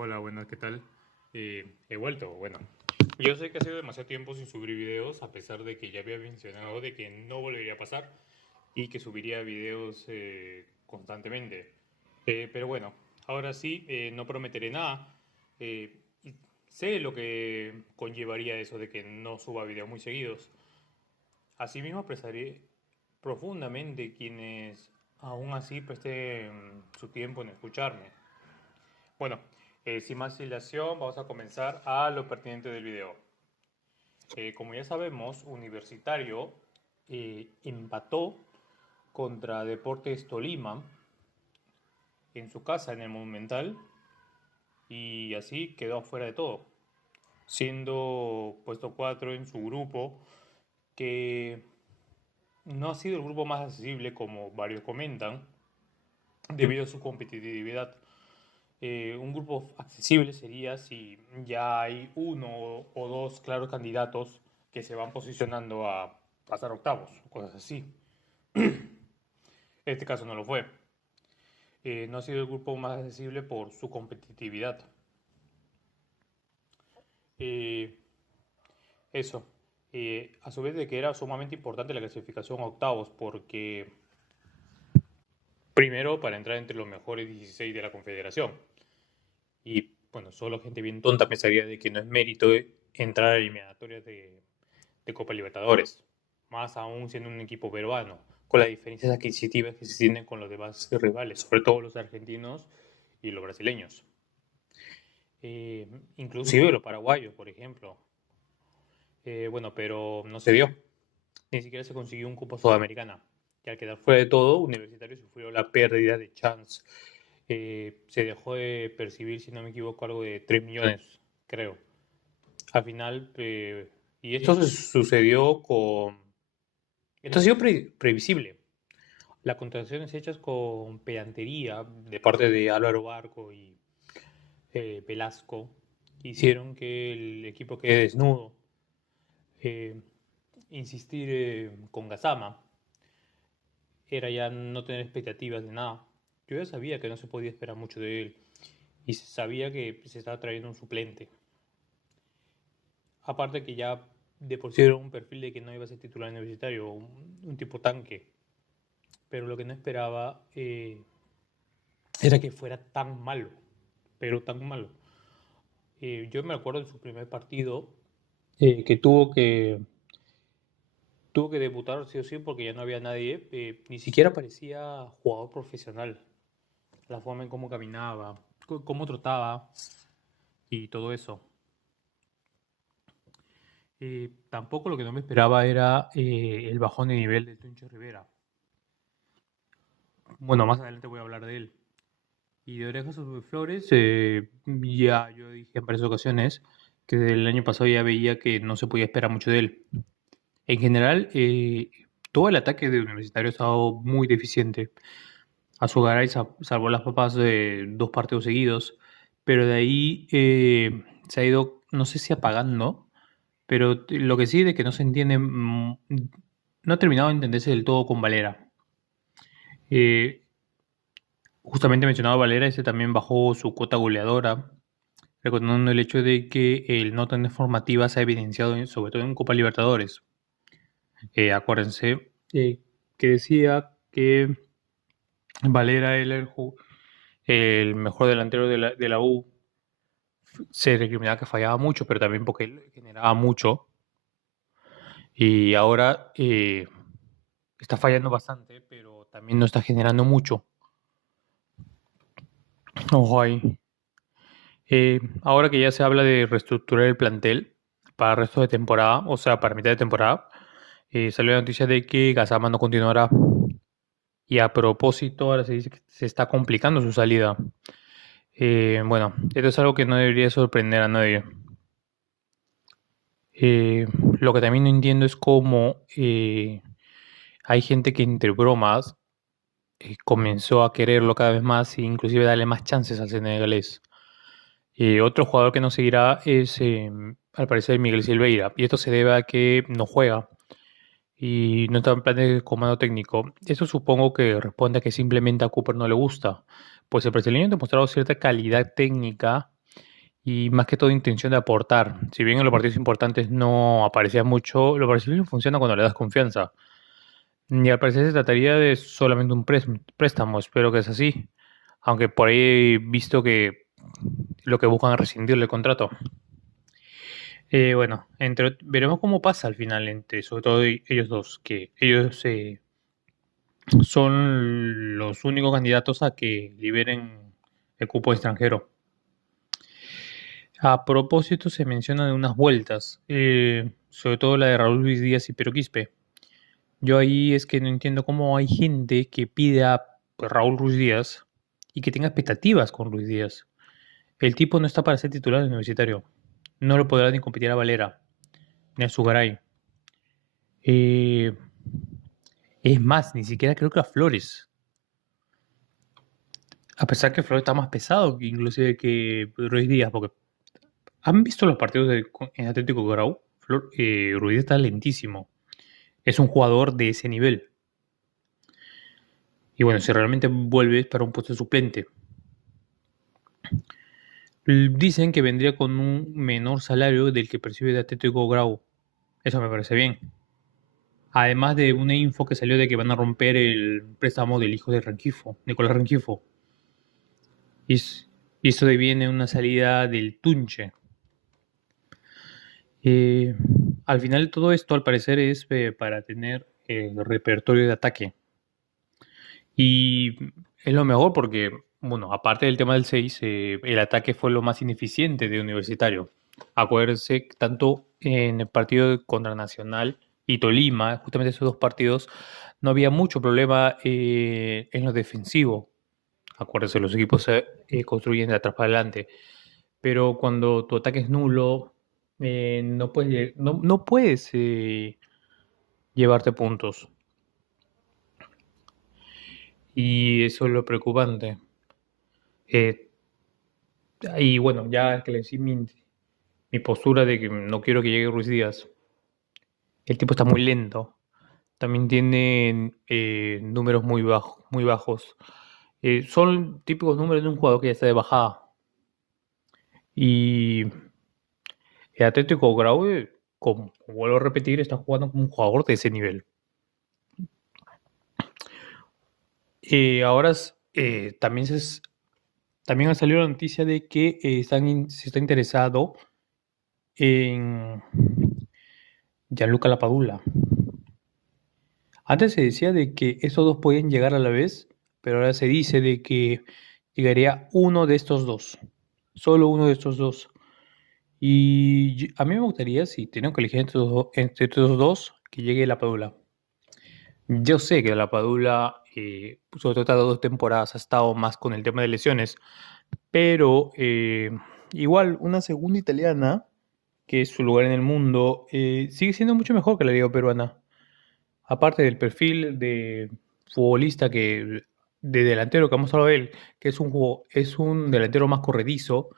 Hola, buenas, ¿qué tal? He vuelto, bueno. Yo sé que ha sido demasiado tiempo sin subir videos, a pesar de que ya había mencionado de que no volvería a pasar y que subiría videos constantemente. Pero bueno, ahora sí, no prometeré nada. Y sé lo que conllevaría eso de que no suba videos muy seguidos. Asimismo, apreciaré profundamente quienes aún así presten su tiempo en escucharme. Bueno, sin más dilación, vamos a comenzar a lo pertinente del video. Como ya sabemos, Universitario empató contra Deportes Tolima en su casa en el Monumental y así quedó fuera de todo, siendo puesto 4 en su grupo, que no ha sido el grupo más accesible como varios comentan, debido a su competitividad. Un grupo accesible sería si ya hay uno o dos claros candidatos que se van posicionando a pasar octavos, cosas así. Este caso no lo fue. No ha sido el grupo más accesible por su competitividad. Eh, eso. A su vez de que era sumamente importante la clasificación a octavos porque primero para entrar entre los mejores 16 de la Confederación. Y bueno, solo gente bien tonta pensaría de que no es mérito entrar a eliminatorias de Copa Libertadores, más aún siendo un equipo peruano, con las diferencias adquisitivas que se tienen con los demás rivales, sobre todo los argentinos y los brasileños. Inclusive los paraguayos, por ejemplo. Bueno, pero no se dio. Ni siquiera se consiguió un cupo sudamericana. Y al quedar fuera de todo, Universitario sufrió la pérdida de chance. Se dejó de percibir, si no me equivoco, algo de 3 millones, creo. Al final, y esto sucedió con... Esto ha sido previsible. Las contrataciones hechas con pedantería de parte de Álvaro Barco y Velasco hicieron que el equipo quede desnudo. Eh, insistir con Gazama era ya no tener expectativas de nada. Yo ya sabía que no se podía esperar mucho de él y sabía que se estaba trayendo un suplente. Aparte que ya de por sí era un perfil de que no iba a ser titular universitario, un tipo tanque. Pero lo que no esperaba era que fuera tan malo, pero tan malo. Yo me acuerdo de su primer partido que tuvo que debutar sí o sí porque ya no había nadie. Ni siquiera parecía jugador profesional. La forma en cómo caminaba, cómo trotaba y todo eso. Tampoco lo que no me esperaba era el bajón de nivel de Tuncho Rivera. Bueno, más adelante voy a hablar de él. Y de Orejas sobre Flores, ya yo dije en varias ocasiones que el año pasado ya veía que no se podía esperar mucho de él. En general, todo el ataque de Universitario ha estado muy deficiente. Azugaray salvó las papas de dos partidos seguidos, pero de ahí se ha ido, no sé si apagando, pero lo que sí de que no se entiende, no ha terminado de entenderse del todo con Valera. Eh, Justamente mencionado a Valera, ese también bajó su cuota goleadora, recordando el hecho de que el no tener formativa se ha evidenciado sobre todo en Copa Libertadores. Acuérdense que decía que Valera era el mejor delantero de la U. Se recriminaba que fallaba mucho, pero también porque él generaba mucho. Y ahora está fallando bastante, pero también no está generando mucho. Ojo ahí. Ahora que ya se habla de reestructurar el plantel para el resto de temporada, o sea, para mitad de temporada, salió la noticia de que Gazama no continuará. Y a propósito, ahora se dice que se está complicando su salida. Bueno, esto es algo que no debería sorprender a nadie. Eh, lo que también no entiendo es cómo hay gente que entre bromas comenzó a quererlo cada vez más e inclusive darle más chances al senegalés. Otro jugador que no seguirá es, al parecer, Miguel Silveira. Y esto se debe a que no juega y no está en plan de comando técnico. Eso supongo que responde a que simplemente a Cooper no le gusta. Pues el brasileño ha demostrado cierta calidad técnica y más que todo intención de aportar. Si bien en los partidos importantes no aparecía mucho, los brasileños funciona cuando le das confianza. Y al parecer se trataría de solamente un préstamo, espero que es así. Aunque por ahí he visto que lo que buscan es rescindirle el contrato. Bueno, veremos cómo pasa al final entre sobre todo ellos dos, que ellos son los únicos candidatos a que liberen el cupo extranjero. A propósito, se menciona de unas vueltas, sobre todo la de Raúl Luis Díaz y Pero Quispe. Yo ahí es que no entiendo cómo hay gente que pide a pues, Raúl Ruiz Díaz y que tenga expectativas con Ruiz Díaz. El tipo no está para ser titular universitario. No lo podrá ni competir a Valera, ni a Zugaray. Eh, es más, ni siquiera creo que a Flores. A pesar que Flores está más pesado que inclusive que Ruiz Díaz, porque ¿han visto los partidos en Atlético Grau? Ruiz Díaz está lentísimo. Es un jugador de ese nivel. Y bueno, si realmente vuelve para un puesto suplente. Dicen que vendría con un menor salario del que percibe de Atlético Grau. Eso me parece bien. Además de una info que salió de que van a romper el préstamo del hijo de Rengifo, Nicolás Rengifo. Y, y eso deviene una salida del Tunche. Eh, Al final todo esto al parecer es para tener repertorio de ataque. Y es lo mejor porque, bueno, aparte del tema del 6, el ataque fue lo más ineficiente de Universitario. Acuérdense, que tanto en el partido contra Nacional y Tolima, justamente esos dos partidos, no había mucho problema en lo defensivo. Acuérdense, los equipos se construyen de atrás para adelante. Pero cuando tu ataque es nulo, no puedes llevarte puntos. Y eso es lo preocupante. Eh, y bueno, ya que le decía mi postura de que no quiero que llegue Ruiz Díaz. El tipo está muy lento. También tiene números muy bajos. Son típicos números de un jugador que ya está de bajada. Y el Atlético Grau, como vuelvo a repetir, está jugando como un jugador de ese nivel. Ahora también ha salido la noticia de que se está interesado en Gianluca Lapadula. Antes se decía de que estos dos podían llegar a la vez, pero ahora se dice de que llegaría uno de estos dos, solo uno de estos dos. Y a mí me gustaría, si tengo que elegir entre estos dos, que llegue la Padula. Yo sé que la Padula, sobre todo estas 2 temporadas, ha estado más con el tema de lesiones, pero igual una segunda italiana, que es su lugar en el mundo, sigue siendo mucho mejor que la liga peruana. Aparte del perfil de futbolista de delantero que hemos hablado de él, que es un delantero más corredizo,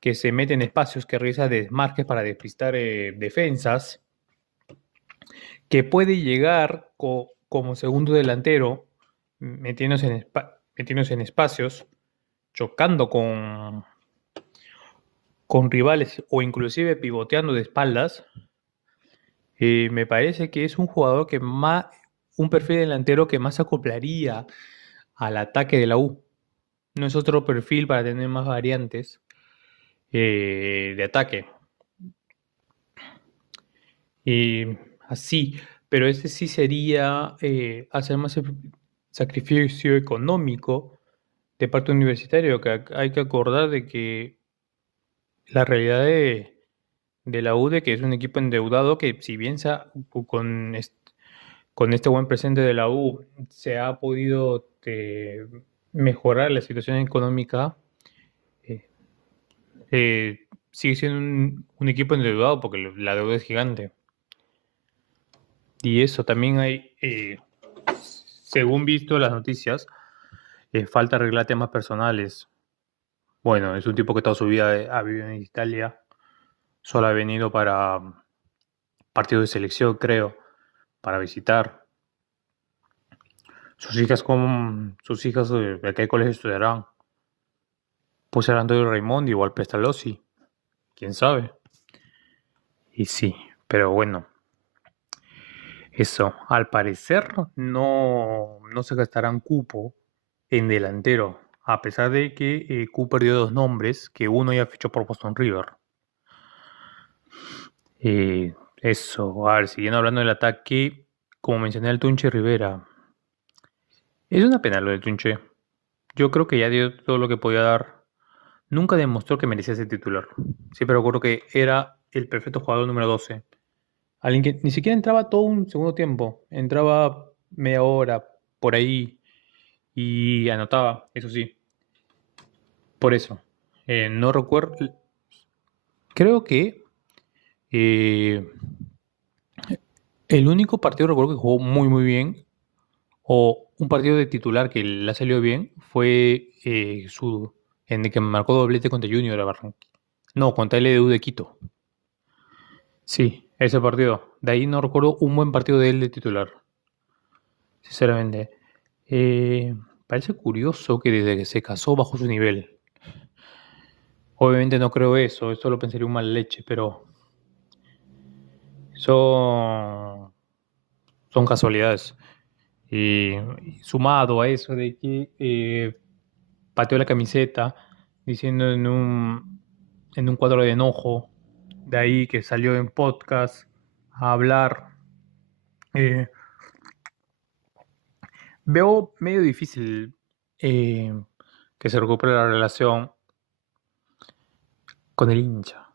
que se mete en espacios, que realiza desmarques para despistar defensas, que puede llegar como segundo delantero, metiéndose en espacios, chocando con rivales o inclusive pivoteando de espaldas. Me parece que es un jugador un perfil delantero que más se acoplaría al ataque de la U. No es otro perfil para tener más variantes de ataque. Así, pero ese sí sería hacer más sacrificio económico de parte universitaria, que hay que acordar de que la realidad de la U, de que es un equipo endeudado que si bien con este buen presente de la U se ha podido mejorar la situación económica, eh, sigue siendo un equipo endeudado porque la deuda es gigante. Y eso también hay, según visto las noticias, falta arreglar temas personales. Bueno, es un tipo que toda su vida ha vivido en Italia, solo ha venido para partidos de selección, creo, para visitar. Sus hijas, ¿de qué colegio estudiarán? Pues serán de Raimondi o al Pestalozzi. quién sabe. Y sí, pero bueno, eso, al parecer no se gastarán cupo en delantero, a pesar de que Cooper dio dos nombres, que uno ya fichó por Boston River. Eso, a ver, siguiendo hablando del ataque, como mencioné al Tunche Rivera, es una pena lo del Tunche. Yo creo que ya dio todo lo que podía dar. Nunca demostró que merecía ser titular. Siempre recuerdo que era el perfecto jugador número 12. Alguien que ni siquiera entraba todo un segundo tiempo. Entraba media hora por ahí y anotaba, eso sí. Por eso. No recuerdo. Creo que eh, el único partido recuerdo que jugó muy bien, o un partido de titular que le ha salido bien, fue en el que marcó doblete contra Junior de Barranquilla. No, contra LDU de Quito. Sí, ese partido. De ahí no recuerdo un buen partido de él de titular, sinceramente. Eh, Parece curioso que desde que se casó bajó su nivel. Obviamente no creo eso lo pensaría un mal leche, pero son, son casualidades. Y sumado a eso de que pateó la camiseta diciendo en un cuadro de enojo, de ahí que salió en podcast a hablar. eh, Veo medio difícil eh, que se recupere la relación con el hincha.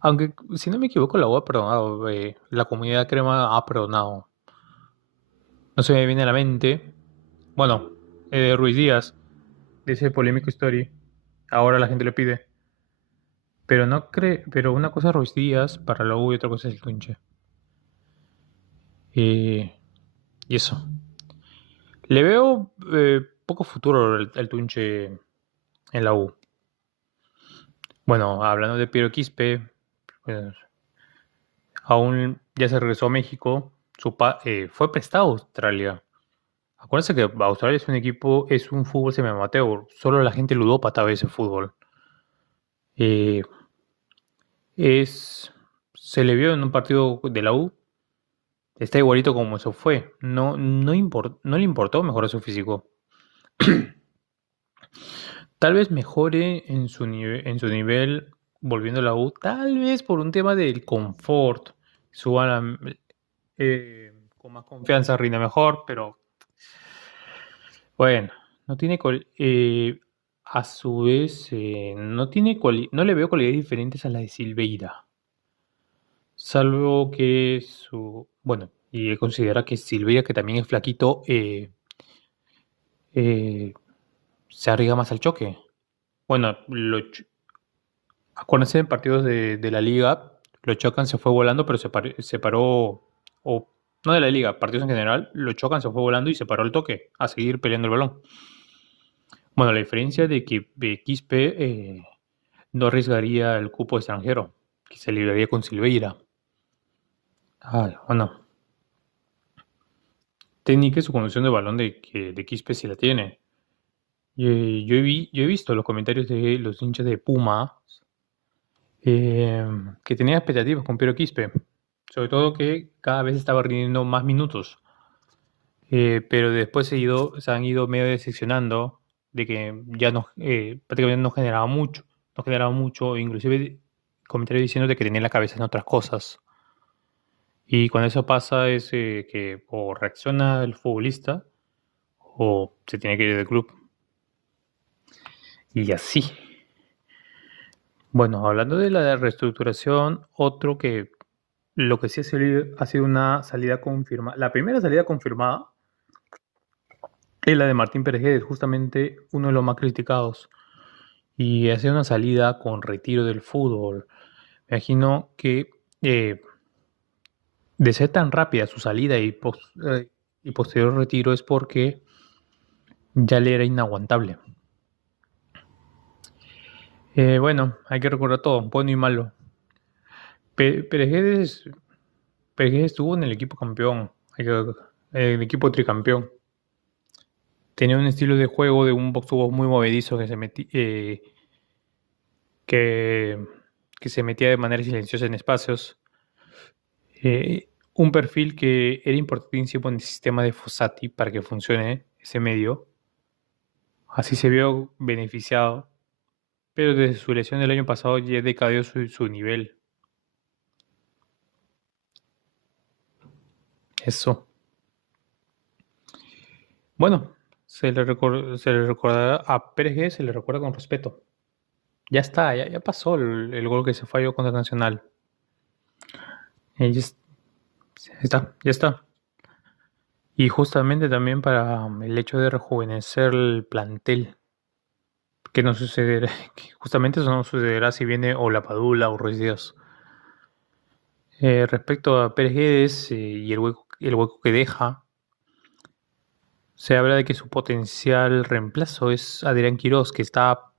Aunque, si no me equivoco, la U ha perdonado. La comunidad crema ha perdonado. No se me viene a la mente. Bueno, Ruiz Díaz, de ese polémico story. Ahora la gente le pide. Pero no cree. Pero una cosa es Ruiz Díaz para la U y otra cosa es el Tunche. Eh, y eso. Le veo poco futuro al Tunche en la U. Bueno, hablando de Piero Quispe, pues, aún ya se regresó a México. Fue prestado a Australia. Acuérdense que Australia es un equipo, es un fútbol semi-amateur. Solo la gente ludópata ve ese fútbol. Eh, es, Se le vio en un partido de la U. Está igualito como eso fue. No le importó mejorar su físico. Tal vez mejore en su nivel volviendo a la U. Tal vez por un tema del confort. Suba con más confianza, rinde mejor, pero bueno, no tiene a su vez no le veo cualidades diferentes a las de Silveira, salvo que y considera que Silveira, que también es flaquito, eh, se arriesga más al choque. Bueno, acuérdense en partidos de la liga, lo chocan, se fue volando, pero se paró, o no de la liga, partidos en general, lo chocan, se fue volando y se paró el toque a seguir peleando el balón. Bueno, la diferencia de que Quispe no arriesgaría el cupo extranjero, que se libraría con Silveira. Bueno, técnica y su conducción de balón de Quispe sí la tiene. Yo he visto los comentarios de los hinchas de Puma que tenían expectativas con Piero Quispe, sobre todo que cada vez estaba rindiendo más minutos. Pero después se han ido medio decepcionando de que ya no, prácticamente no generaba mucho, inclusive comentarios diciendo de que tenía la cabeza en otras cosas. Y cuando eso pasa es que o reacciona el futbolista o se tiene que ir del club. Y así. Bueno, hablando de la reestructuración, otro que lo que sí ha sido una salida confirmada. La primera salida confirmada es la de Martín Pérez, justamente uno de los más criticados. Y hace una salida con retiro del fútbol. Me imagino que de ser tan rápida su salida y posterior retiro es porque ya le era inaguantable. Bueno, hay que recordar todo, bueno y malo. Pérez estuvo en el equipo campeón, el equipo tricampeón. Tenía un estilo de juego de un box to box muy movedizo que, que se metía de manera silenciosa en espacios. Un perfil que era importantísimo en el sistema de Fossati para que funcione ese medio. Así se vio beneficiado, pero desde su lesión del año pasado ya decayó su nivel. Eso. Bueno, se le recordará a Pérez Guedes, se le recuerda con respeto. Ya está, ya pasó el gol que se falló contra Nacional. Ya está, ya está. Y justamente también para el hecho de rejuvenecer el plantel, que no sucederá, que justamente eso no sucederá si viene o La Padula o Ruiz Díaz. Respecto a Pérez Guedes y el hueco que deja, se habla de que su potencial reemplazo es Adrián Quirós, que está,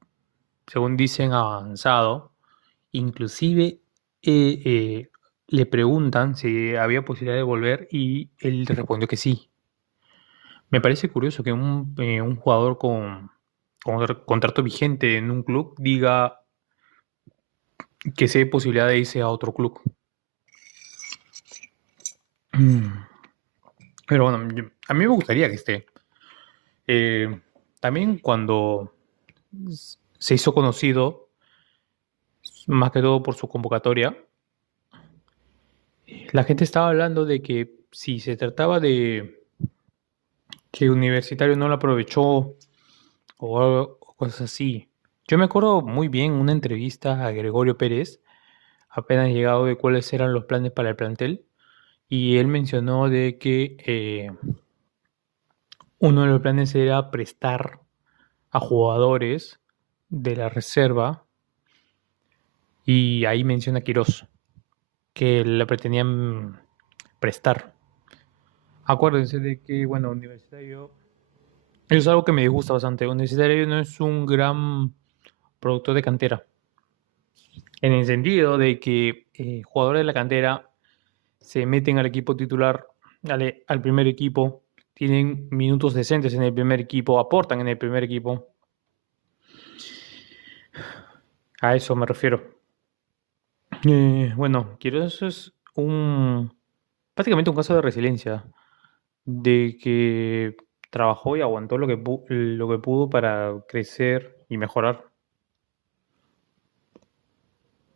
según dicen, avanzado. Inclusive le preguntan si había posibilidad de volver y él respondió que sí. Me parece curioso que un jugador con contrato vigente en un club diga que sí hay posibilidad de irse a otro club. Pero bueno, a mí me gustaría que esté. También cuando se hizo conocido, más que todo por su convocatoria, la gente estaba hablando de que si se trataba de que Universitario no lo aprovechó o cosas así. Yo me acuerdo muy bien una entrevista a Gregorio Pérez, apenas llegado, de cuáles eran los planes para el plantel, y él mencionó de que uno de los planes era prestar a jugadores de la reserva, y ahí menciona a Quirós, que la pretendían prestar. Acuérdense de que, bueno, Universitario, eso es algo que me disgusta bastante. Universitario no es un gran productor de cantera, en el sentido de que jugadores de la cantera se meten al equipo titular, al primer equipo, tienen minutos decentes en el primer equipo, aportan en el primer equipo. A eso me refiero. Bueno, quiero eso es prácticamente un caso de resiliencia, de que trabajó y aguantó lo que pudo para crecer y mejorar.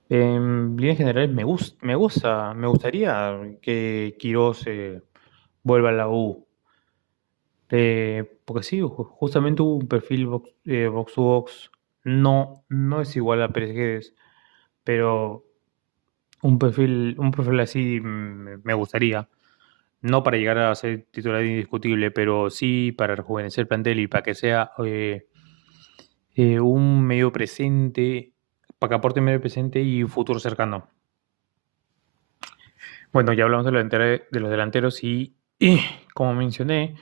En líneas generales me gustaría que Quirós vuelva a la U. Porque sí, justamente hubo un perfil box to box. No es igual a Pérez Guedes, pero un perfil así me gustaría. No para llegar a ser titular indiscutible, pero sí para rejuvenecer el plantel y para que sea un medio presente, para que aporte medio presente y un futuro cercano. Bueno, ya hablamos de los delanteros y como mencioné,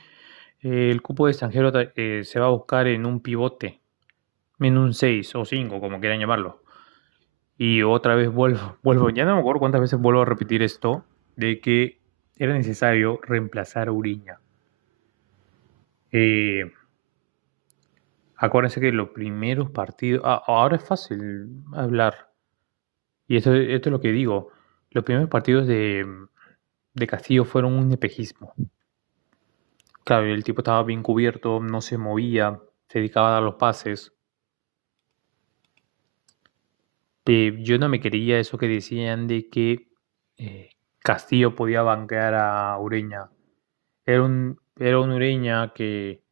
el cupo de extranjero se va a buscar en un pivote, en un 6 o 5, como quieran llamarlo. Y otra vez vuelvo, ya no me acuerdo cuántas veces vuelvo a repetir esto, de que era necesario reemplazar a Uriña. Eh, Acuérdense que los primeros partidos, ahora es fácil hablar, y esto es lo que digo, los primeros partidos de Castillo fueron un espejismo. Claro, el tipo estaba bien cubierto, no se movía, se dedicaba a dar los pases. Yo no me quería eso que decían de que eh, Castillo podía banquear a Ureña. Era un Ureña que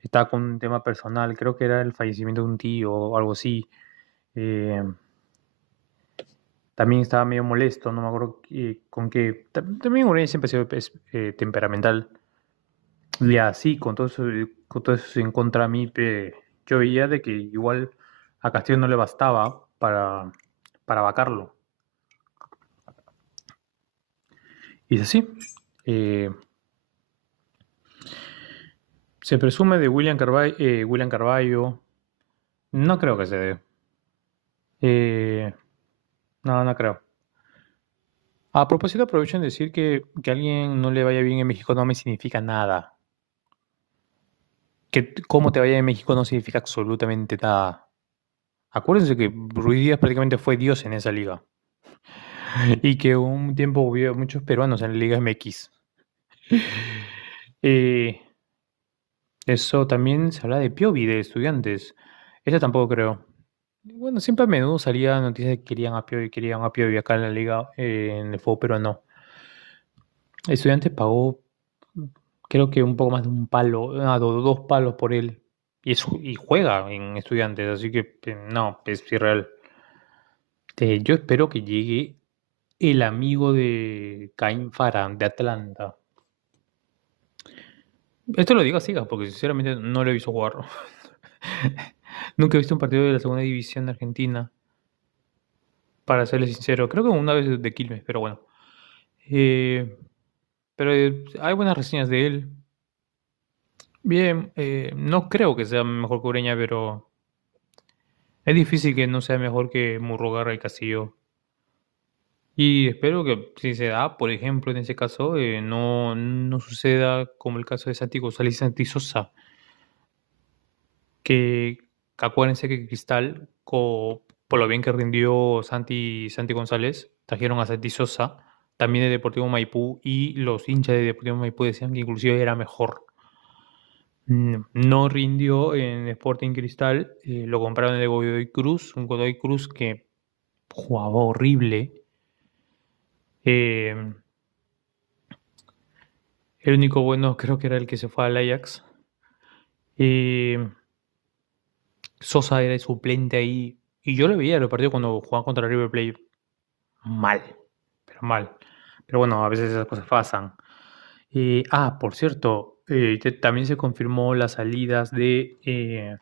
estaba con un tema personal, creo que era el fallecimiento de un tío o algo así. Eh, También estaba medio molesto, no me acuerdo con qué. También Ureña siempre ha sido temperamental. Y así, con todo eso en contra a mí, yo veía de que igual a Castillo no le bastaba para vacarlo. Y es así. Eh, Se presume de William Carvalho. No creo que se dé. Eh, no creo. A propósito, aprovecho en decir que a alguien no le vaya bien en México no me significa nada. Que cómo te vaya en México no significa absolutamente nada. Acuérdense que Ruiz Díaz prácticamente fue Dios en esa liga. Y que un tiempo hubo muchos peruanos en la Liga MX. Eh, Eso también se habla de Piovi, de Estudiantes. Eso tampoco creo. Bueno, siempre a menudo salía noticias de que querían a Piovi acá en la liga, en el fútbol peruano. Estudiantes pagó, creo que un poco más de un palo, dos palos por él. Y juega en Estudiantes, así que no, es irreal. Yo espero que llegue el amigo de Caín Farhan de Atlanta. Esto lo digo así, porque sinceramente no lo he visto jugar. Nunca he visto un partido de la segunda división de Argentina, para serles sincero. Creo que una vez de Quilmes, pero bueno. Eh, pero hay buenas reseñas de él. Bien, no creo que sea mejor que Ureña, pero es difícil que no sea mejor que Murrugarra y Castillo. Y espero que si se da, por ejemplo, en ese caso, no suceda como el caso de Santi González y Santi Sosa, que acuérdense que Cristal, por lo bien que rindió Santi González, trajeron a Santi Sosa, también de Deportivo Maipú, y los hinchas de Deportivo Maipú decían que inclusive era mejor. No rindió en Sporting Cristal, lo compraron de Godoy Cruz, un Godoy Cruz que jugaba horrible. Eh, el único bueno creo que era el que se fue al Ajax. Eh, Sosa era el suplente ahí. Y yo lo veía en los partidos cuando jugaba contra River Plate. Mal, pero mal. Pero bueno, a veces esas cosas pasan. Por cierto, también se confirmó las salidas de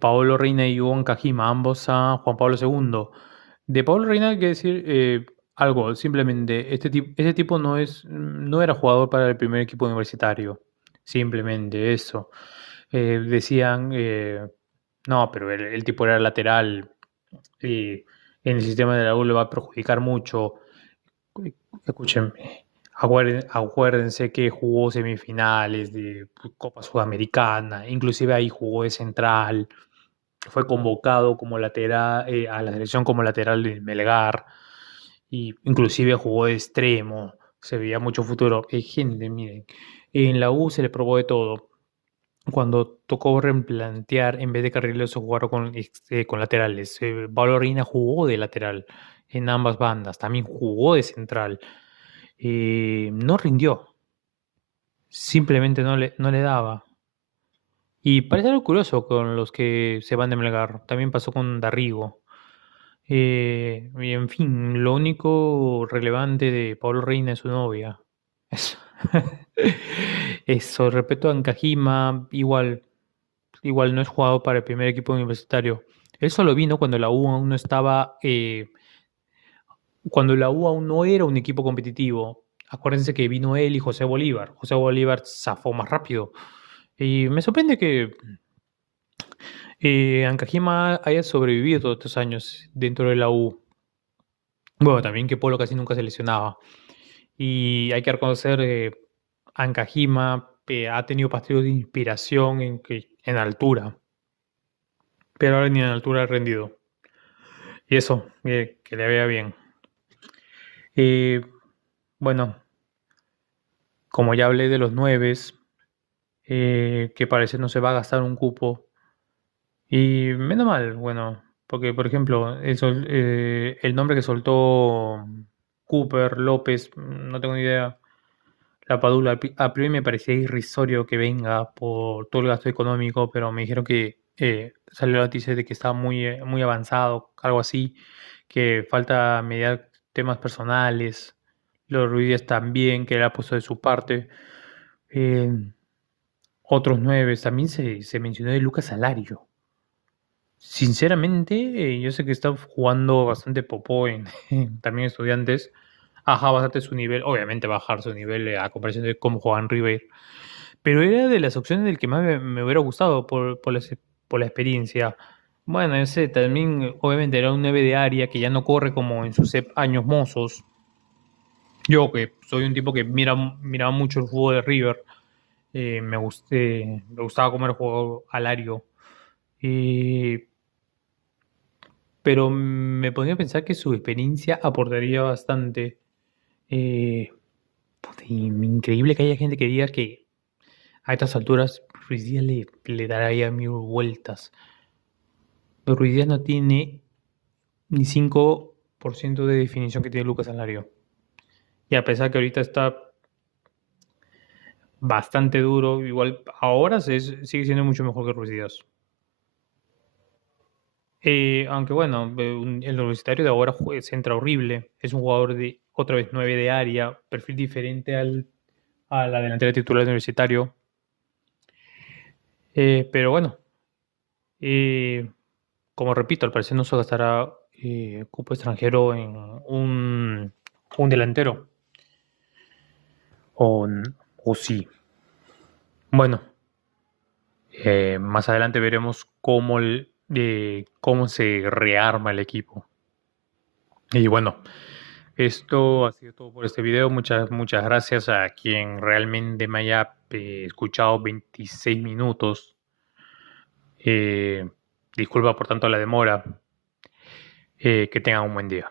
Paolo Reina y Ivonne Cajima, ambos a Juan Pablo II. De Paolo Reina hay que decir algo, simplemente, este tipo no era jugador para el primer equipo universitario, simplemente eso. Decían, no, pero el tipo era lateral y en el sistema de la U le va a perjudicar mucho. Escúchenme, acuérdense que jugó semifinales de Copa Sudamericana, inclusive ahí jugó de central, fue convocado como lateral a la selección como lateral de Melgar, y inclusive jugó de extremo, se veía mucho futuro. Gente, miren, en la U se le probó de todo. Cuando tocó replantear, en vez de carrileros, se jugaron con laterales. Pablo Reina jugó de lateral en ambas bandas, también jugó de central. No rindió, simplemente no le daba. Y parece algo curioso con los que se van de Melgar. También pasó con Darrigo. Y en fin, lo único relevante de Pablo Reina es su novia. Eso. Eso, respeto a Ancajima, igual no es jugado para el primer equipo universitario. Él solo vino cuando la U aún no estaba, cuando la U aún no era un equipo competitivo. Acuérdense que vino él y José Bolívar. José Bolívar zafó más rápido. Y me sorprende que Ancajima haya sobrevivido todos estos años dentro de la U. Bueno, también que Polo casi nunca se lesionaba. Y hay que reconocer, Ancajima ha tenido partidos de inspiración en altura, pero ahora ni en altura ha rendido. Y eso, que le vea bien. Eh, bueno, como ya hablé de los nueves, que parece no se va a gastar un cupo. Y menos mal, bueno, porque por ejemplo, el nombre que soltó Cooper, López, no tengo ni idea. La Padula, a priori me parecía irrisorio que venga por todo el gasto económico, pero me dijeron que salió la noticia de que estaba muy avanzado, algo así, que falta mediar temas personales. Los Ruiz también, que le ha puesto de su parte. Eh, Otros nueve, también se mencionó de Lucas Alario. Sinceramente, yo sé que está jugando bastante popó también Estudiantes. Ajá, bastante su nivel, obviamente bajar su nivel a comparación de cómo juegan River. Pero era de las opciones del que más me hubiera gustado por la experiencia. Bueno, ese también, obviamente, era un 9 de área que ya no corre como en sus años mozos. Yo, que soy un tipo que miraba mucho el fútbol de River, me gustaba cómo era el juego Alario. pero me ponía a pensar que su experiencia aportaría bastante. Eh, puta, y increíble que haya gente que diga que a estas alturas Ruiz Díaz le dará ya 1000 vueltas. Pero Ruiz Díaz no tiene ni 5% de definición que tiene Lucas Alario. Y a pesar que ahorita está bastante duro, igual ahora sigue siendo mucho mejor que Ruiz Díaz. Aunque bueno, el universitario de ahora centra horrible. Es un jugador de, otra vez, 9 de área, perfil diferente a la delantera titular del universitario. Pero bueno, eh, como repito, al parecer no se gastará cupo extranjero en un delantero. O, o sí. Bueno, más adelante veremos cómo se rearma el equipo. Y bueno, esto ha sido todo por este video. Muchas gracias a quien realmente me haya escuchado 26 minutos. Disculpa por tanto la demora. Que tengan un buen día.